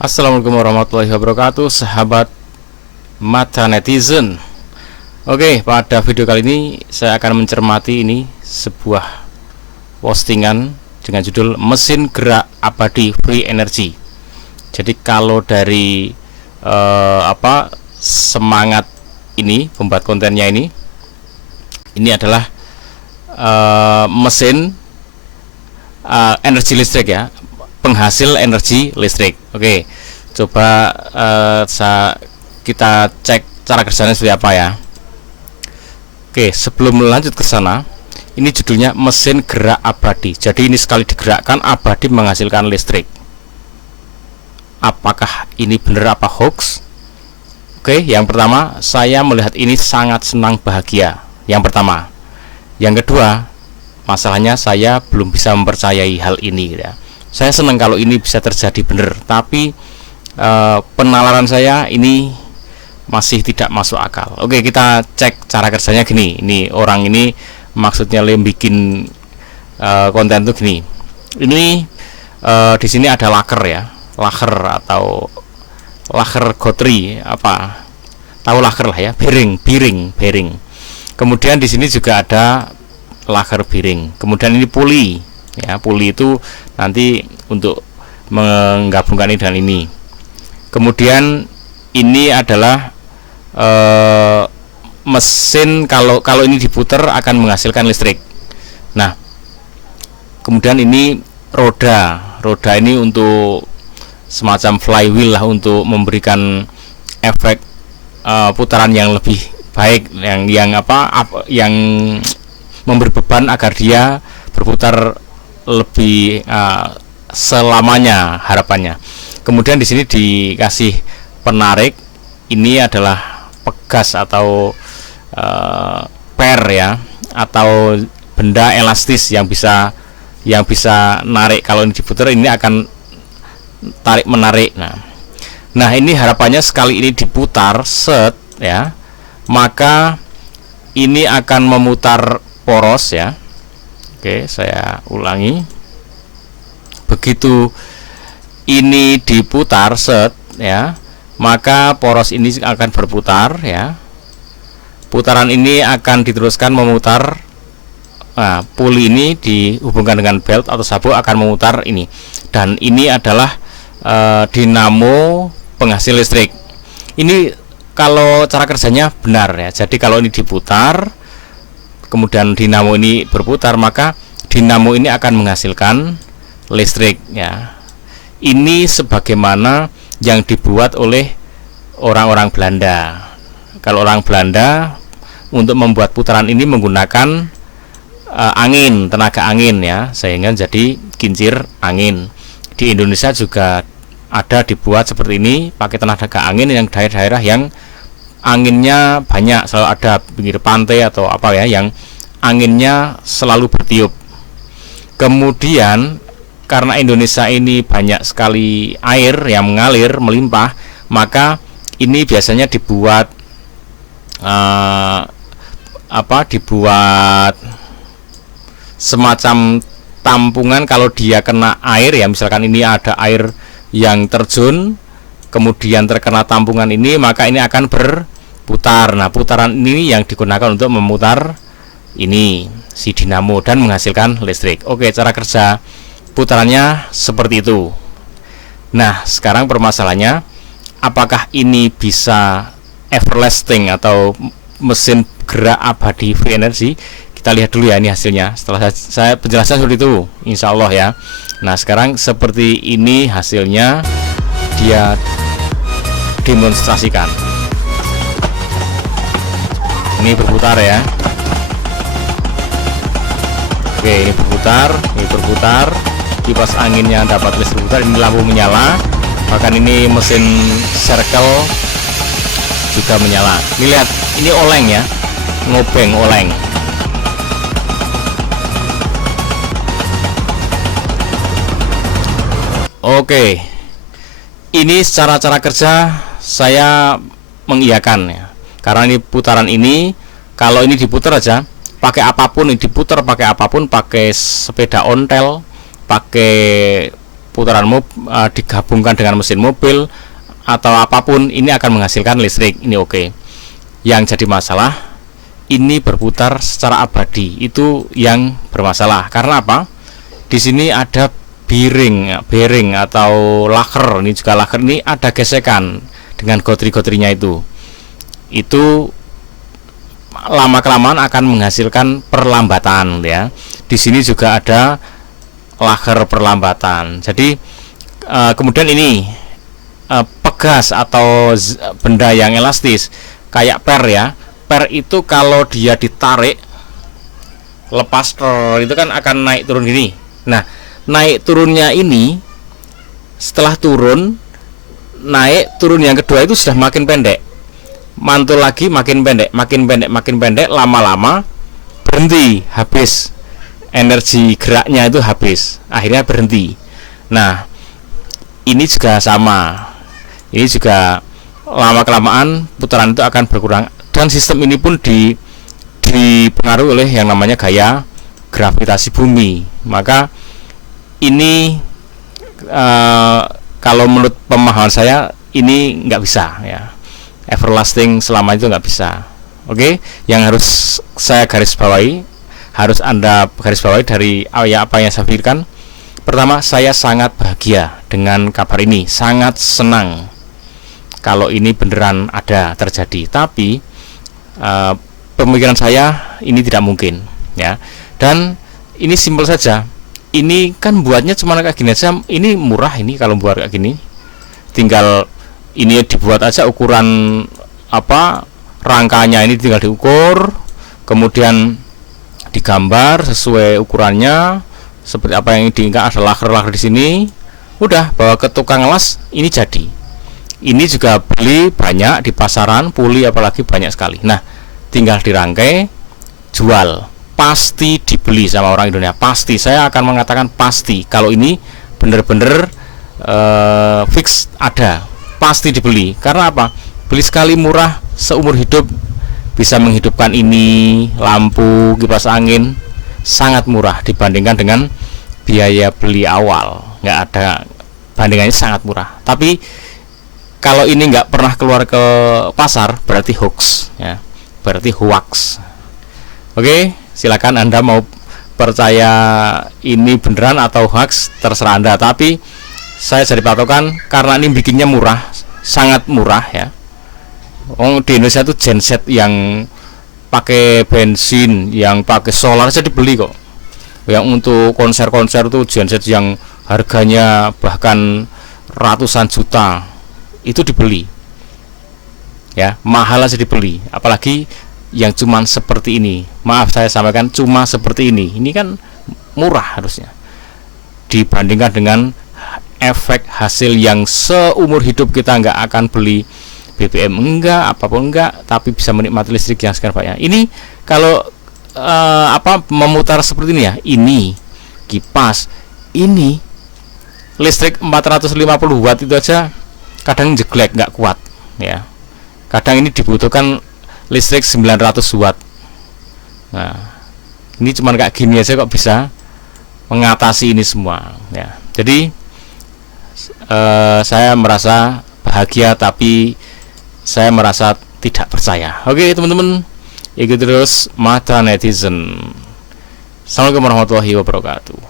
Assalamualaikum warahmatullahi wabarakatuh, sahabat mata netizen. Oke, pada video kali ini saya akan mencermati ini sebuah postingan dengan judul mesin gerak abadi free energy. Jadi kalau dari semangat ini pembuat kontennya ini adalah mesin energi listrik ya, penghasil energi listrik. Oke, coba kita cek cara kerjanya seperti apa ya. Oke, sebelum lanjut ke sana, ini judulnya mesin gerak abadi. Jadi ini sekali digerakkan abadi menghasilkan listrik. Apakah ini benar apa hoax? Oke, yang pertama, saya melihat ini sangat senang bahagia. Yang pertama. Yang kedua, masalahnya saya belum bisa mempercayai hal ini ya. Saya senang kalau ini bisa terjadi benar, tapi penalaran saya ini masih tidak masuk akal. Oke, kita cek cara kerjanya gini. Ini orang ini maksudnya bikin konten tuh gini. Ini di sini ada laker ya, laker atau laker gotri apa? Tahu laker lah ya, bearing. Kemudian di sini juga ada laker bearing. Kemudian ini puli. Ya, puli itu nanti untuk menggabungkan ini dengan ini. Kemudian ini adalah mesin kalau ini diputar akan menghasilkan listrik. Nah, kemudian ini roda ini untuk semacam flywheel lah, untuk memberikan efek putaran yang lebih baik, yang memberi beban agar dia berputar lebih selamanya harapannya. Kemudian di sini dikasih penarik, ini adalah pegas atau per ya, atau benda elastis yang bisa narik. Kalau ini diputar ini akan tarik menarik. Nah ini harapannya sekali ini diputar set ya, maka ini akan memutar poros ya. Oke, saya ulangi. Begitu ini diputar set ya, maka poros ini akan berputar ya. Putaran ini akan diteruskan memutar. Nah, puli ini dihubungkan dengan belt atau sabuk akan memutar ini. Dan ini adalah dinamo penghasil listrik. Ini kalau cara kerjanya benar ya. Jadi kalau ini diputar, kemudian dinamo ini berputar, maka dinamo ini akan menghasilkan listrik ya. Ini sebagaimana yang dibuat oleh orang-orang Belanda. Kalau orang Belanda untuk membuat putaran ini menggunakan angin, tenaga angin ya, sehingga jadi kincir angin. Di Indonesia juga ada dibuat seperti ini pakai tenaga angin yang daerah-daerah yang anginnya banyak, selalu ada pinggir pantai atau apa ya, yang anginnya selalu bertiup. Kemudian karena Indonesia ini banyak sekali air yang mengalir melimpah, maka ini biasanya dibuat dibuat semacam tampungan. Kalau dia kena air ya, misalkan ini ada air yang terjun kemudian terkena tampungan ini, maka ini akan berputar. Nah, putaran ini yang digunakan untuk memutar ini si dinamo dan menghasilkan listrik. Oke, cara kerja putarannya seperti itu. Nah, sekarang permasalahannya, apakah ini bisa everlasting atau mesin gerak abadi free energy? Kita lihat dulu ya ini hasilnya. Setelah saya penjelasan seperti itu, insya Allah ya. Nah, sekarang seperti ini hasilnya dia demonstrasikan. Ini berputar ya. Oke, ini berputar. Kipas anginnya dapat listrik berputar. Ini lampu menyala. Bahkan ini mesin circle juga menyala. Ini lihat, ini oleng ya, ngobeng oleng. Oke, ini secara cara kerja saya mengiyakan ya, karena ini putaran ini kalau ini diputar aja pakai apapun, ini diputar pakai apapun, pakai sepeda ontel, pakai digabungkan dengan mesin mobil atau apapun, ini akan menghasilkan listrik. Ini oke. Yang jadi masalah, ini berputar secara abadi, itu yang bermasalah. Karena apa? Di sini ada bearing atau laker. Ini juga laker, ini ada gesekan dengan gotri-gotrinya itu lama kelamaan akan menghasilkan perlambatan ya. Di sini juga ada laker perlambatan. Jadi kemudian ini pegas atau benda yang elastis kayak per ya. Per itu kalau dia ditarik lepas itu kan akan naik turun gini. Nah, naik turunnya ini setelah turun, naik turun yang kedua itu sudah makin pendek, mantul lagi makin pendek, lama-lama berhenti, habis energi geraknya itu habis, akhirnya berhenti. Nah, ini juga sama, ini juga lama kelamaan putaran itu akan berkurang, dan sistem ini pun dipengaruhi oleh yang namanya gaya gravitasi bumi. Maka ini kalau menurut pemahaman saya ini nggak bisa ya, everlasting selama itu nggak bisa. Oke, yang harus saya garis bawahi, harus Anda garis bawahi dari apa yang saya pikirkan. Pertama, saya sangat bahagia dengan kabar ini, sangat senang kalau ini beneran ada terjadi. Tapi pemikiran saya ini tidak mungkin ya, dan ini simpel saja. Ini kan buatnya cuma kayak gini aja, ini murah ini kalau buat kayak gini, tinggal ini dibuat aja ukuran apa rangkanya, ini tinggal diukur, kemudian digambar sesuai ukurannya seperti apa yang diinginkan, ada laker-laker di sini, udah bawa ke tukang las, ini jadi. Ini juga beli banyak di pasaran, puli apalagi banyak sekali. Nah, tinggal dirangkai, jual, pasti dibeli sama orang Indonesia, pasti. Saya akan mengatakan pasti, kalau ini bener-bener fix ada, pasti dibeli. Karena apa? Beli sekali murah, seumur hidup bisa menghidupkan ini, lampu, kipas angin, sangat murah dibandingkan dengan biaya beli awal. Nggak ada bandingannya, sangat murah. Tapi kalau ini nggak pernah keluar ke pasar, berarti hoax ya, berarti hoax. Oke, silakan Anda mau percaya ini beneran atau hoax, terserah Anda. Tapi saya jadi patokan karena ini bikinnya murah, sangat murah ya. Di Indonesia tuh genset yang pakai bensin, yang pakai solar saja dibeli kok. Yang untuk konser-konser tuh genset yang harganya bahkan ratusan juta itu dibeli ya, mahal aja dibeli. Apalagi yang cuman seperti ini, maaf saya sampaikan, cuma seperti ini kan murah harusnya dibandingkan dengan efek hasil yang seumur hidup kita nggak akan beli BBM enggak, apapun enggak, tapi bisa menikmati listrik yang sekian banyak. Ini kalau memutar seperti ini ya, ini kipas, ini listrik 450 watt itu aja kadang jeglek, nggak kuat ya. Kadang ini dibutuhkan listrik 900 watt. Nah, ini cuma kayak gini aja kok bisa mengatasi ini semua ya. Jadi saya merasa bahagia, tapi saya merasa tidak percaya. Oke teman-teman, ikuti terus Mata Netizen. Assalamualaikum warahmatullahi wabarakatuh.